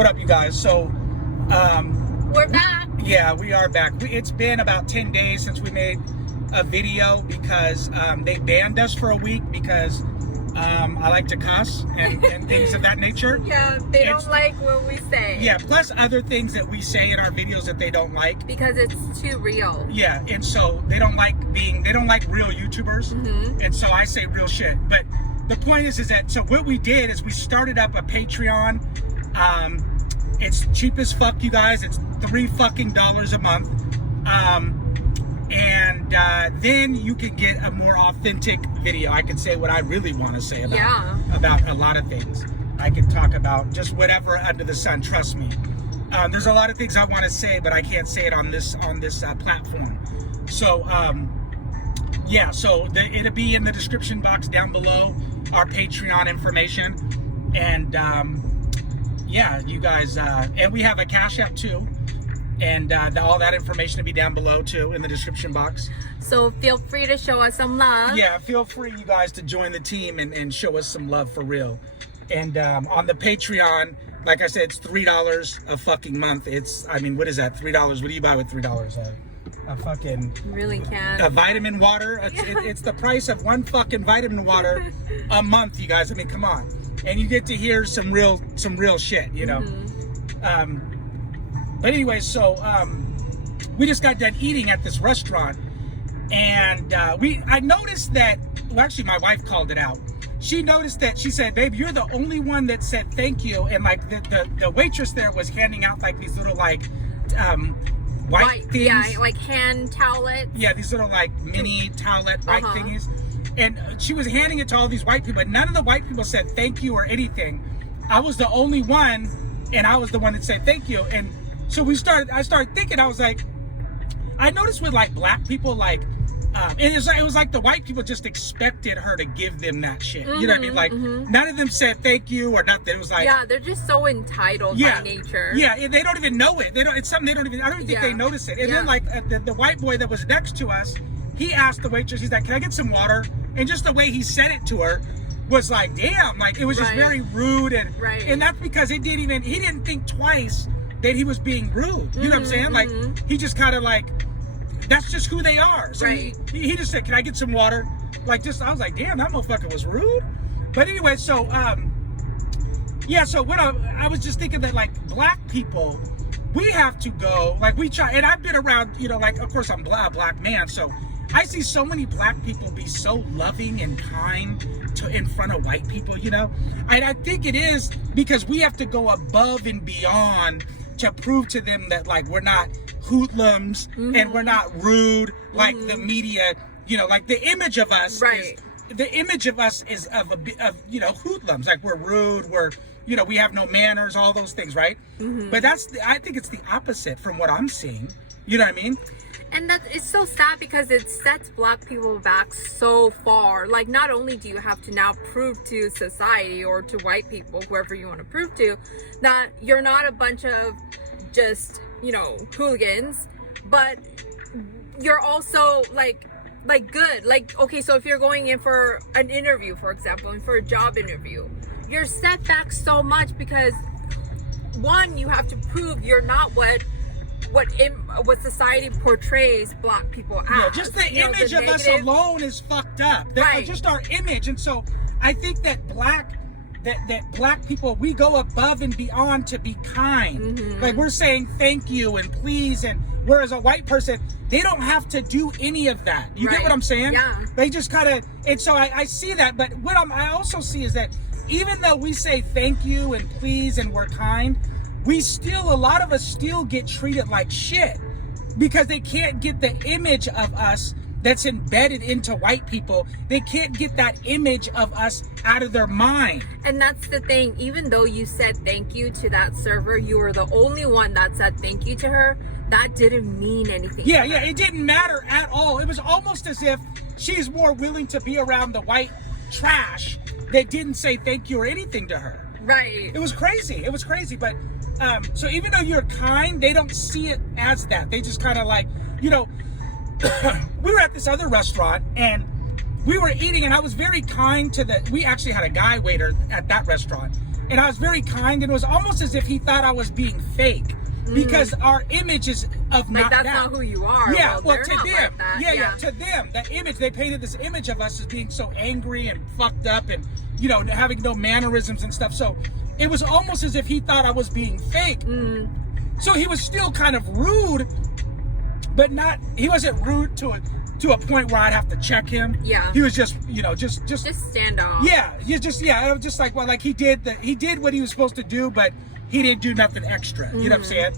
What up, you guys? So, we're back. Yeah, we are back. It's been about 10 days since we made a video because they banned us for a week because I like to cuss and things of that nature. Yeah, they don't like what we say. Yeah, plus other things that we say in our videos that they don't like. Because it's too real. Yeah, and so they don't like real YouTubers. Mm-hmm. And so I say real shit. But the point is that, so what we did is we started up a Patreon. It's cheap as fuck, you guys. It's $3 a month. Then you can get a more authentic video. I can say what I really want to say about a lot of things. I can talk about just whatever under the sun. Trust me. There's a lot of things I want to say, but I can't say it on this platform. So it'll be in the description box down below, our Patreon information, and you guys, and we have a CashApp too. And all that information will be down below too in the description box. So feel free to show us some love. Yeah, feel free, you guys, to join the team and show us some love for real. And on the Patreon, like I said, it's $3 a fucking month. What is that? $3. What do you buy with $3? A fucking really can't. A vitamin water. It's the price of one fucking vitamin water a month, you guys. I mean, come on. And you get to hear some real shit, you know. Mm-hmm. But anyway, so we just got done eating at this restaurant, and I noticed that, well, actually my wife called it out. She noticed that, she said, "Babe, you're the only one that said thank you," and like the waitress there was handing out like these little like white things. Yeah, like hand towelettes. Yeah, these little like mini towelette white thingies. And she was handing it to all these white people, and none of the white people said thank you or anything. I was the only one, and I was the one that said thank you. And so I started thinking, I was like, I noticed with like black people, like, it was like the white people just expected her to give them that shit. You know what I mean? Like, none of them said thank you or nothing. It was like, yeah, they're just so entitled by nature. Yeah, they don't even know it. It's something they don't even, I don't even think they notice it. And then like the white boy that was next to us, he asked the waitress, he's like, "Can I get some water?" And just the way he said it to her was like, damn, like it was just very rude. And that's because he didn't think twice that he was being rude. You know what I'm saying? Like, he just kind of like, that's just who they are. So he just said, "Can I get some water?" Like, just, I was like, damn, that motherfucker was rude. But anyway, so, so what I was just thinking that, like, black people, we have to go, like, we try, and I've been around, you know, like, of course, I'm a black man, so I see so many black people be so loving and kind in front of white people, you know? And I think it is because we have to go above and beyond to prove to them that, like, we're not hoodlums and we're not rude like the media, you know, like the image of us is of you know, hoodlums, like we're rude, we're, you know, we have no manners, all those things, right? But I think it's the opposite from what I'm seeing. You know what I mean? And it's so sad because it sets black people back so far. Like, not only do you have to now prove to society or to white people, whoever you want to prove to, that you're not a bunch of just, you know, hooligans, but you're also like good. Like, okay, so if you're going in for an interview, for example, and for a job interview, you're set back so much because, one, you have to prove you're not what society portrays black people as. Yeah, just the image of us alone is fucked up. Just our image. And so I think that black people, we go above and beyond to be kind. Like, we're saying thank you and please, and whereas a white person, they don't have to do any of that. You get what I'm saying? Yeah. They just kind of, and so I see that, but what I also see is that even though we say thank you and please and we're kind, a lot of us still get treated like shit because they can't get the image of us that's embedded into white people. They can't get that image of us out of their mind. And that's the thing. Even though you said thank you to that server, you were the only one that said thank you to her. That didn't mean anything. Yeah, it didn't matter at all. It was almost as if she's more willing to be around the white trash that didn't say thank you or anything to her. Right. It was crazy. But so even though you're kind, they don't see it as that. They just kind of like, you know, we were at this other restaurant and we were eating, and I was very kind to we actually had a guy waiter at that restaurant, and I was very kind, and it was almost as if he thought I was being fake. Because our image is of like not that's that. not who you are. Yeah, well, they're to not them, like that. to them, that image, they painted this image of us as being so angry and fucked up, and having no mannerisms and stuff. So it was almost as if he thought I was being fake. So he was still kind of rude, but not. He wasn't rude to a point where I'd have to check him. Yeah. He was just just stand off. Yeah, you just I was just like, well, like he did what he was supposed to do, but he didn't do nothing extra. You know what I'm saying?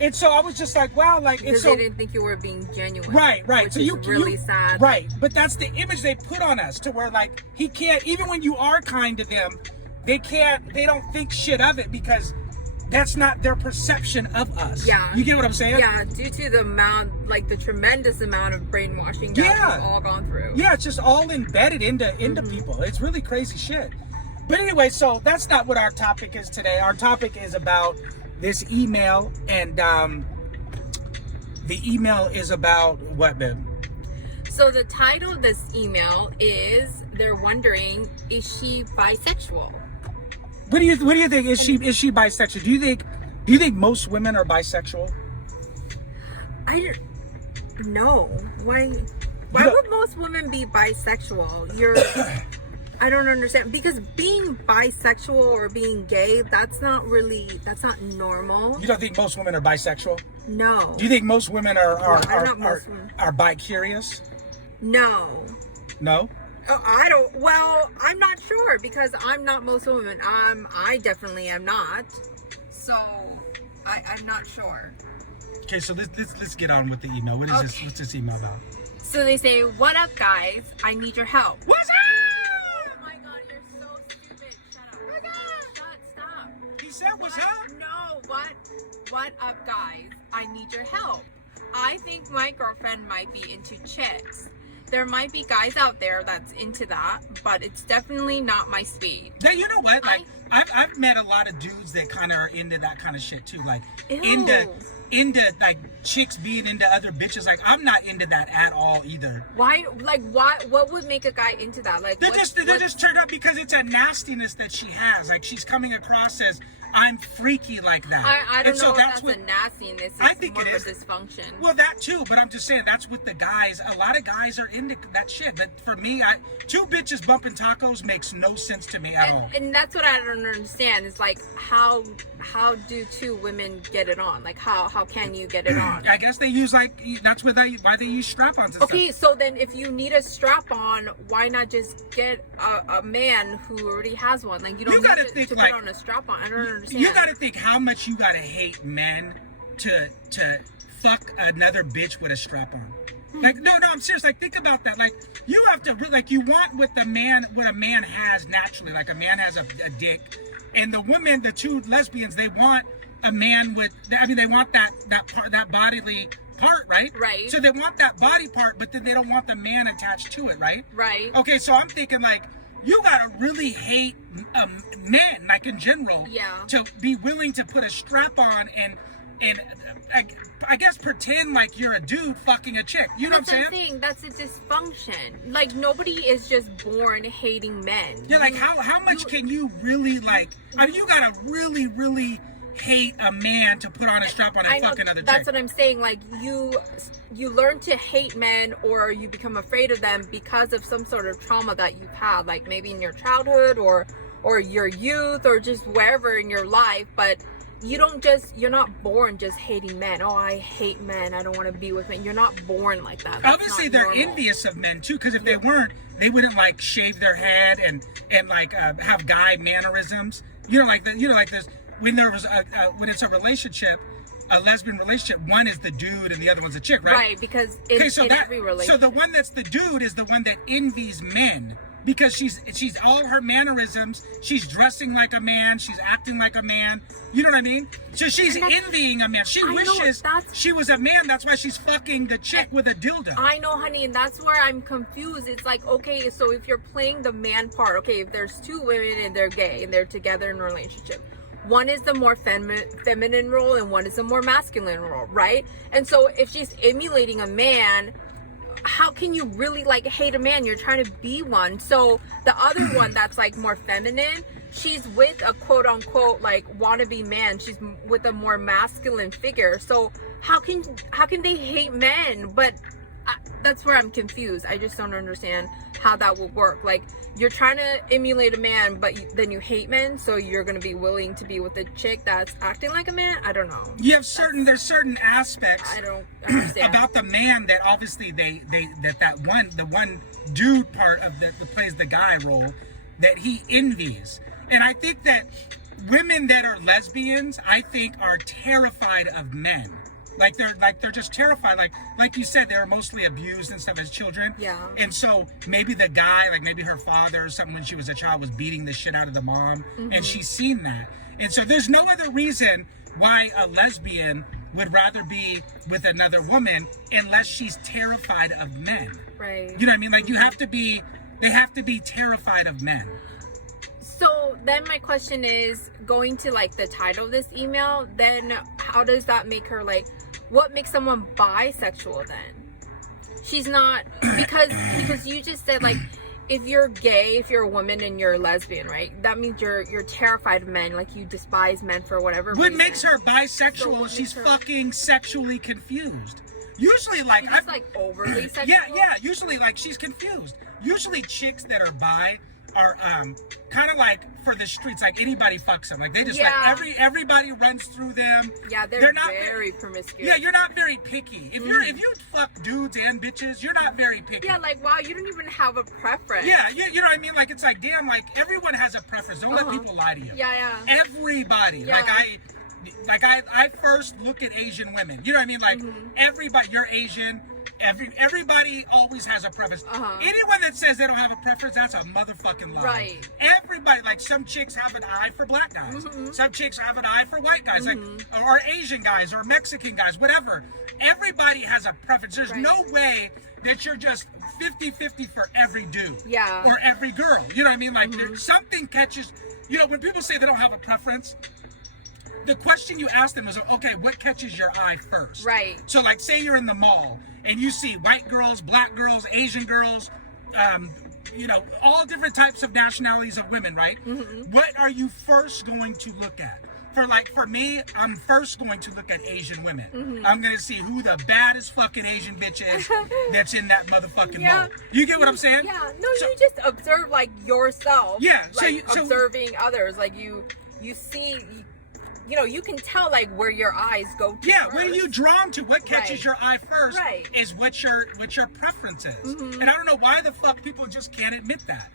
And so I was just like, wow, like, because and so they didn't think you were being genuine. Right. Which So is you really sad. Right, but that's the image they put on us, to where like he can't, even when you are kind to them, they don't think shit of it, because that's not their perception of us. Yeah. You get what I'm saying? Yeah, due to the amount, like the tremendous amount of brainwashing that we've all gone through. Yeah, it's just all embedded into people. It's really crazy shit. But anyway, so that's not what our topic is today. Our topic is about this email, and the email is about what, babe? So the title of this email is, they're wondering, is she bisexual? What do you think? Is she bisexual? Do you think most women are bisexual? I don't know. Why would most women be bisexual? I don't understand, because being bisexual or being gay, that's not normal. You don't think most women are bisexual? No. Do you think most women are bi-curious? No. No? Oh, I don't. Well, I'm not sure, because I'm not most women. I definitely am not. So I'm not sure. Okay, so let's get on with the email. What is this? What's this email about? So they say, "What up, guys? I need your help." What's up? Oh my God, you're so stupid. Shut up. Stop. He said, "What's up?" No. What up, guys? I need your help. I think my girlfriend might be into chicks. There might be guys out there that's into that, but it's definitely not my speed. Yeah, you know what? Like, I've met a lot of dudes that kind of are into that kind of shit too. Like, Ew. into like chicks being into other bitches. Like, I'm not into that at all either. Why? Like, what would make a guy into that? Like, They're just turned up because it's a nastiness that she has. Like, she's coming across as, I'm freaky like that. I don't and so know if that's that's a nastiness. I think more it of a is. dysfunction. Well, that too, but I'm just saying that's with the guys. A lot of guys are into that shit. But for me, two bitches bumping tacos makes no sense to me at all. And that's what I don't understand. Is like, how do two women get it on? Like, how can you get it on? I guess they use, like, that's why they use strap-ons and Okay, stuff. so then if you need a strap on, why not just get a man who already has one? Like, you don't need to put on a strap on. I don't understand. You gotta think how much you gotta hate men to fuck another bitch with a strap on. Like, no, I'm serious. Like, think about that. Like, you have to, like, you want what a man has naturally. Like, a man has a dick, and the women, the two lesbians, they want a man with. I mean, they want that bodily part, right? Right. So they want that body part, but then they don't want the man attached to it, right? Right. Okay, so I'm thinking, like, you gotta really hate men, like, in general, to be willing to put a strap on and I guess pretend like you're a dude fucking a chick. You know what I'm saying? That's a dysfunction. Like, nobody is just born hating men. Yeah, like, how much can you really, like, I mean, you gotta really, really hate a man to put on a strap on and fuck another chick. That's what I'm saying. Like, you learn to hate men, or you become afraid of them because of some sort of trauma that you've had, like maybe in your childhood or your youth, or just wherever in your life. But you're not born just hating men. Oh, I hate men, I don't want to be with men. You're not born like that. That's obviously they're envious of men too, because if they weren't, they wouldn't, like, shave their head and like have guy mannerisms. Like this. When there was when it's a relationship, a lesbian relationship, one is the dude and the other one's a chick, right? Right, because in every relationship. So the one that's the dude is the one that envies men, because she's all her mannerisms, she's dressing like a man, she's acting like a man. You know what I mean? So she's envying a man. She wishes she was a man. That's why she's fucking the chick with a dildo. I know, honey, and that's where I'm confused. It's like, okay, so if you're playing the man part, okay, if there's two women and they're gay and they're together in a relationship, one is the more feminine role and one is the more masculine role, right? And so if she's emulating a man, how can you really, like, hate a man? You're trying to be one. So the other one that's, like, more feminine, she's with a quote unquote like wannabe man. She's with a more masculine figure. So how can they hate men? But that's where I'm confused. I just don't understand how that would work. Like, you're trying to emulate a man, but then you hate men, so you're going to be willing to be with a chick that's acting like a man? I don't know. You have there's certain aspects I don't understand about the man that obviously the one dude part of that plays the guy role that he envies. And I think that women that are lesbians, I think, are terrified of men. Like they're just terrified. Like you said, they were mostly abused and stuff as children. Yeah. And so maybe the guy, like maybe her father or something when she was a child was beating the shit out of the mom, and she's seen that. And so there's no other reason why a lesbian would rather be with another woman unless she's terrified of men. Right. You know what I mean? Like they have to be terrified of men. So then my question is, going to like the title of this email, then how does that make her like, what makes someone bisexual then? She's not, because you just said like, if you're gay, if you're a woman and you're a lesbian, right? That means you're terrified of men, like you despise men for whatever reason. What makes her bisexual? So She's fucking sexually confused. Usually, like she's like overly sexual. Yeah. Usually, like she's confused. Usually, chicks that are bi are kind of like for the streets, like anybody fucks them. Like they just like everybody runs through them. Yeah, they're not very promiscuous. promiscuous. Yeah, you're not very picky. If you fuck dudes and bitches, you're not very picky. Yeah, like wow, you don't even have a preference. Yeah, you know what I mean? Like it's like damn, like everyone has a preference. Don't let people lie to you. Yeah. Everybody. Yeah. Like I first look at Asian women. You know what I mean? Like everybody, you're Asian. Everybody always has a preference. Anyone that says they don't have a preference, that's a motherfucking lie. Right. Everybody, like some chicks have an eye for black guys. Some chicks have an eye for white guys, like or Asian guys or Mexican guys, whatever. Everybody has a preference. There's no way that you're just 50-50 for every dude. Yeah. Or every girl. You know what I mean? Like something catches. You know, when people say they don't have a preference, the question you ask them is, okay, what catches your eye first? Right. So, like, say you're in the mall and you see white girls, black girls, Asian girls, you know, all different types of nationalities of women, right? What are you first going to look at? For me, I'm first going to look at Asian women. I'm going to see who the baddest fucking Asian bitch is that's in that motherfucking mall. You get what I'm saying? Yeah. No, you just observe, like, yourself. Yeah. Like, observing others. Like, you see... You know, you can tell like where your eyes go to. Yeah, first. where are you drawn to? What catches your eye first is what your preference is. And I don't know why the fuck people just can't admit that.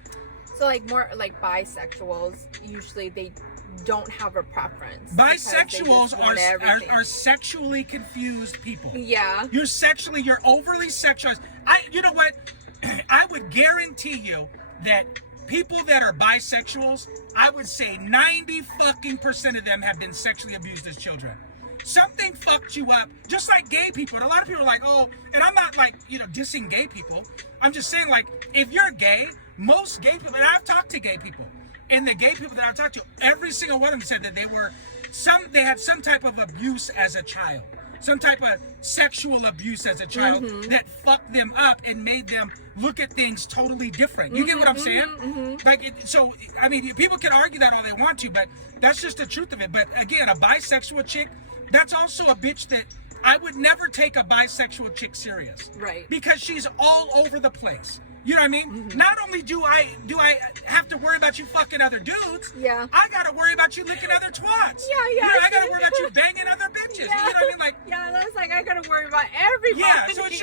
So like more like bisexuals, usually they don't have a preference. Bisexuals are sexually confused people. Yeah. You're overly sexualized. You know what? I would guarantee you that people that are bisexuals, I would say 90% of them have been sexually abused as children. Something fucked you up, just like gay people. And a lot of people are like, oh, and I'm not like, you know, dissing gay people. I'm just saying, like, if you're gay, most gay people, and I've talked to gay people, and the gay people that I've talked to, every single one of them said that they had some type of abuse as a child. Some type of sexual abuse as a child that fucked them up and made them look at things totally different. You get what I'm saying? So, I mean, people can argue that all they want to, but that's just the truth of it. But again, a bisexual chick, that's also a bitch that I would never take a bisexual chick serious. Right. Because she's all over the place. You know what I mean? Not only do I have to worry about you fucking other dudes, I gotta worry about you licking other twats. Yeah. You know, I gotta worry about you banging other bitches. You know what I mean? Like, that's like I gotta worry about everybody. Yeah, so it's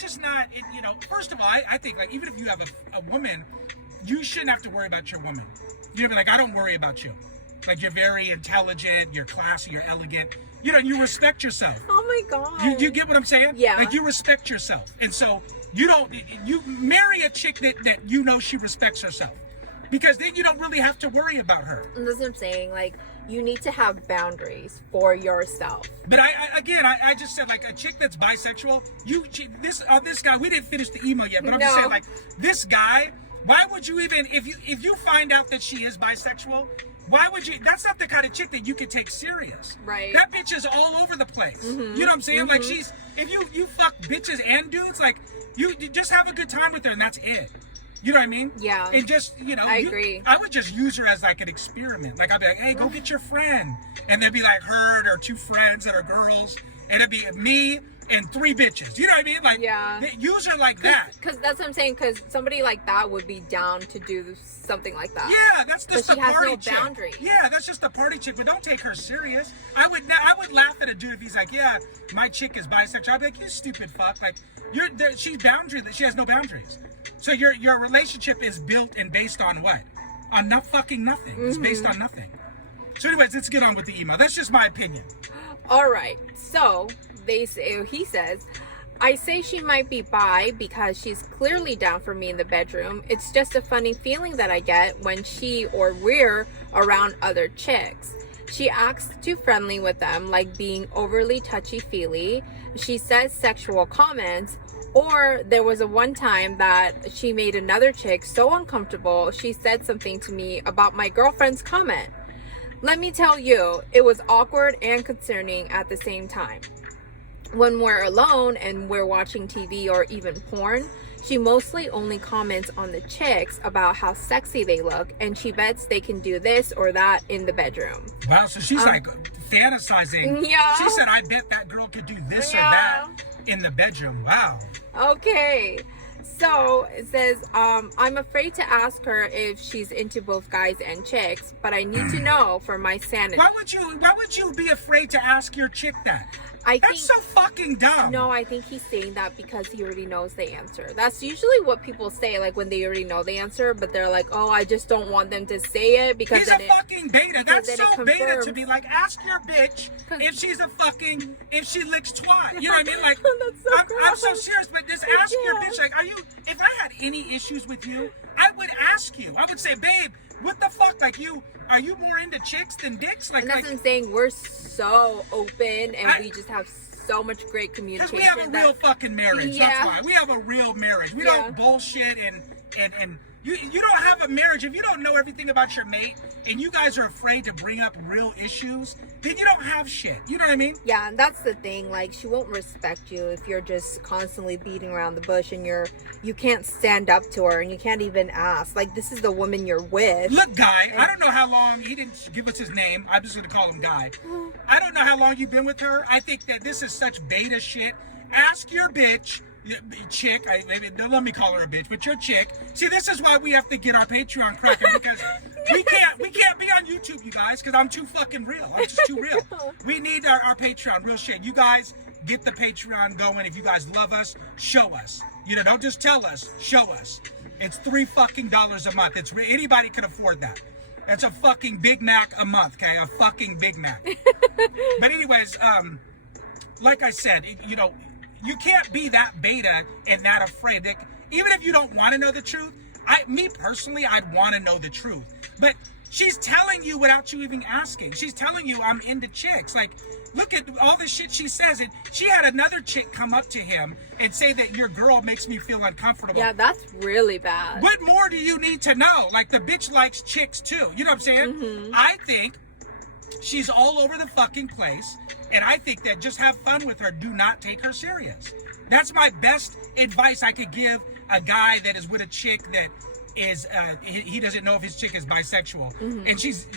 just not. You know, first of all, I think like even if you have a woman, you shouldn't have to worry about your woman. You know, like I don't worry about you. Like you're very intelligent, you're classy, you're elegant. You know, you respect yourself. Oh my god. You get what I'm saying? Yeah. Like you respect yourself, and so. You marry a chick that you know she respects herself, because then you don't really have to worry about her. And that's what I'm saying. Like, you need to have boundaries for yourself. But I just said like a chick that's bisexual. This guy, we didn't finish the email yet, but I'm just saying like this guy. Why would you even if you find out that she is bisexual? Why would you? That's not the kind of chick that you could take serious. Right. That bitch is all over the place. You know what I'm saying? Like if you fuck bitches and dudes, like you just have a good time with her and that's it. You know what I mean? Yeah. And just, you know, I agree. I would just use her as like an experiment. Like I'd be like, hey, go get your friend. And there'd be like her or 2 friends that are girls. And it'd be me and 3 bitches. You know what I mean? Like, yeah. Use her like that. Because that's what I'm saying. Because somebody like that would be down to do something like that. Yeah, that's just the party chick. Boundaries. Yeah, that's just the party chick. But don't take her serious. I would laugh at a dude if he's like, yeah, my chick is bisexual. I'd be like, you stupid fuck. Like, she's boundaryless. She has no boundaries. So your relationship is built and based on what? On fucking nothing. It's based on nothing. So anyways, let's get on with the email. That's just my opinion. All right. So he says, I say she might be bi because she's clearly down for me in the bedroom. It's just a funny feeling that I get when she or we're around other chicks. She acts too friendly with them, like being overly touchy-feely. She says sexual comments. Or there was a one time that she made another chick so uncomfortable, she said something to me about my girlfriend's comment. Let me tell you, it was awkward and concerning at the same time. When we're alone and we're watching TV or even porn, she mostly only comments on the chicks about how sexy they look, and she bets they can do this or that in the bedroom. Wow, so she's like fantasizing. Yeah. She said, I bet that girl could do this or that in the bedroom. Wow. Okay. So it says, I'm afraid to ask her if she's into both guys and chicks, but I need to know for my sanity. Why would you be afraid to ask your chick that? That's so fucking dumb. No, I think he's saying that because he already knows the answer. That's usually what people say, like when they already know the answer, but they're like, oh, I just don't want them to say it because he's a fucking beta. That's so beta to be like, ask your bitch if she's if she licks twat. You know what I mean? Like, I'm so serious, but just ask your bitch, like, if I had any issues with you, I would ask you. I would say, babe, what the fuck? Like, are you more into chicks than dicks? Like, and that's what I'm saying. We're so open and we just have so much great communication. Because we have a real fucking marriage. Yeah. That's why. We have a real marriage. We don't bullshit and you don't have a marriage. If you don't know everything about your mate and you guys are afraid to bring up real issues, then you don't have shit. You know what I mean? Yeah, and that's the thing. Like, she won't respect you if you're just constantly beating around the bush and you can't stand up to her and you can't even ask. Like, this is the woman you're with. Look, Guy, I don't know how long, he didn't give us his name. I'm just going to call him Guy. I don't know how long you've been with her. I think that this is such beta shit. Ask your bitch. Chick, don't let me call her a bitch, but your chick. See, this is why we have to get our Patreon cracking because we can't be on YouTube, you guys, because I'm too fucking real. I'm just too real. We need our Patreon, real shit. You guys get the Patreon going. If you guys love us, show us. You know, don't just tell us, show us. It's $3 fucking a month. Anybody can afford that. That's a fucking Big Mac a month, okay? A fucking Big Mac. But anyways, like I said, you know, you can't be that beta and that afraid. That even if you don't want to know the truth, me personally, I'd want to know the truth. But she's telling you without you even asking. She's telling you I'm into chicks. Like, look at all the shit she says. And she had another chick come up to him and say that your girl makes me feel uncomfortable. Yeah, that's really bad. What more do you need to know? Like, the bitch likes chicks too. You know what I'm saying? Mm-hmm. I think she's all over the fucking place. And I think that just have fun with her. Do not take her serious. That's my best advice I could give a guy that is with a chick that is, he doesn't know if his chick is bisexual. Mm-hmm.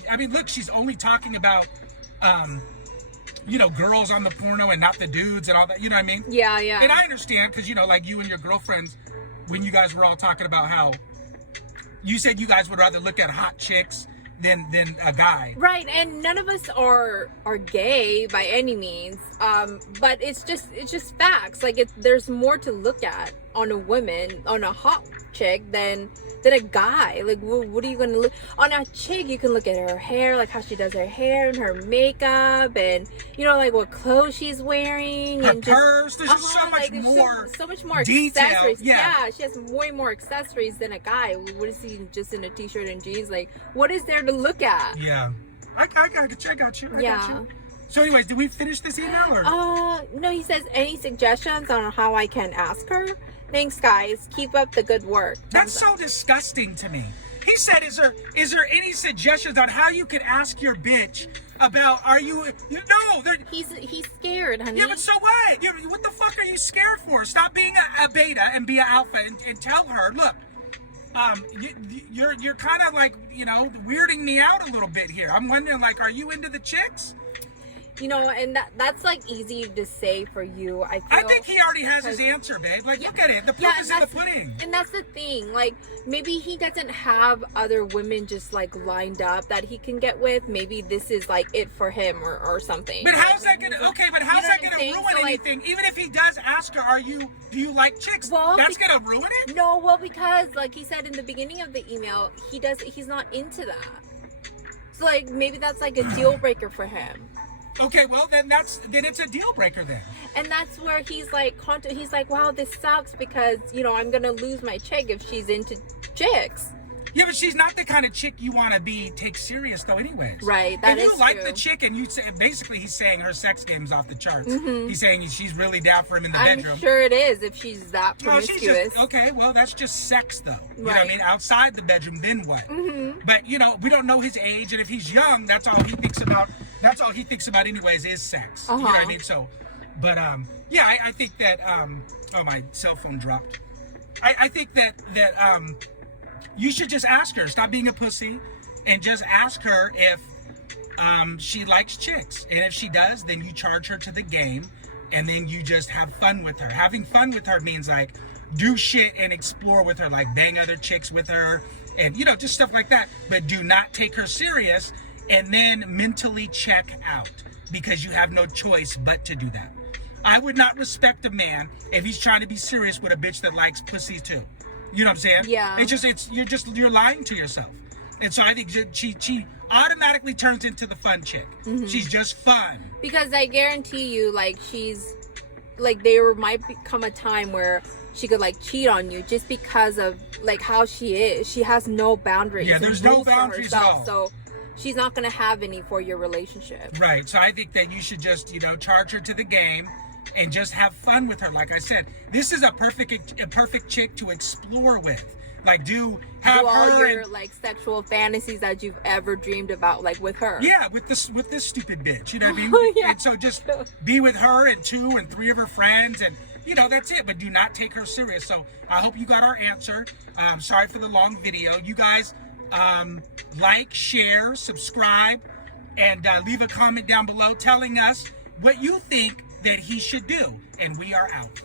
And look, she's only talking about, you know, girls on the porno and not the dudes and all that. You know what I mean? Yeah, yeah. And I understand because, you know, like you and your girlfriends, when you guys were all talking about how you said you guys would rather look at hot chicks than a guy, right? And none of us are gay by any means, but it's just facts. Like, there's more to look at on a hot chick than a guy. Like, what are you gonna look on a chick? You can look at her hair, like how she does her hair and her makeup, and you know, like what clothes she's wearing, her and purse. There's just so much more. So much more detail. Accessories. Yeah, she has way more accessories than a guy. What is he just in a t-shirt and jeans? Like, what is there to look at? Yeah, I got you. I got you. So anyways, did we finish this email or? No, he says, any suggestions on how I can ask her? Thanks, guys. Keep up the good work. That's so disgusting to me. He said, is there any suggestions on how you could ask your bitch about, he's scared, honey. Yeah, but so what? What the fuck are you scared for? Stop being a beta and be an alpha and tell her, look, you're kind of like, weirding me out a little bit here. I'm wondering, like, are you into the chicks? And that's like easy to say for you. I think he already has his answer, babe. Like, look at it. The proof is in the pudding. And that's the thing. Like, maybe he doesn't have other women just like lined up that he can get with. Maybe this is like it for him or something. But how's that gonna? Okay, but how's that gonna ruin anything? Even if he does ask her, do you like chicks? Well, that's gonna ruin it. No, well, because like he said in the beginning of the email, he's not into that. So like maybe that's like a deal breaker for him. Okay, well then it's a deal breaker then. And that's where he's like, wow, this sucks because I'm gonna lose my chick if she's into chicks. Yeah, but she's not the kind of chick you want to take serious though, anyways. Right. That is true. If you like true. the chick, and basically he's saying her sex game's off the charts. Mm-hmm. He's saying she's really down for him in the bedroom. I'm sure it is if she's that promiscuous. No, she's just okay. Well, that's just sex though. You know what I mean? Outside the bedroom, then what? Mm-hmm. But we don't know his age, and if he's young, that's all he thinks about. That's all he thinks about, anyways, is sex. You know what I mean? So, but yeah, I think that oh, my cell phone dropped. I think that you should just ask her. Stop being a pussy, and just ask her if she likes chicks. And if she does, then you charge her to the game, and then you just have fun with her. Having fun with her means like do shit and explore with her, like bang other chicks with her, and just stuff like that. But do not take her serious, and then mentally check out, because you have no choice but to do that. I would not respect a man if he's trying to be serious with a bitch that likes pussy too. You know what I'm saying? Yeah. You're lying to yourself. And so I think she automatically turns into the fun chick. Mm-hmm. She's just fun. Because I guarantee you, like, there might come a time where she could like cheat on you just because of like how she is. She has no boundaries. Yeah, there's no boundaries at all. So she's not going to have any for your relationship. Right. So I think that you should just, charge her to the game and just have fun with her. Like I said, this is a perfect chick to explore with. Like, do all your like sexual fantasies that you've ever dreamed about, like with her. Yeah, with this stupid bitch. You know what I mean? Yeah. And so just be with her and 2 and 3 of her friends, and that's it. But do not take her serious. So I hope you got our answer. Sorry for the long video. You guys, like, share, subscribe, and leave a comment down below telling us what you think that he should do. And we are out.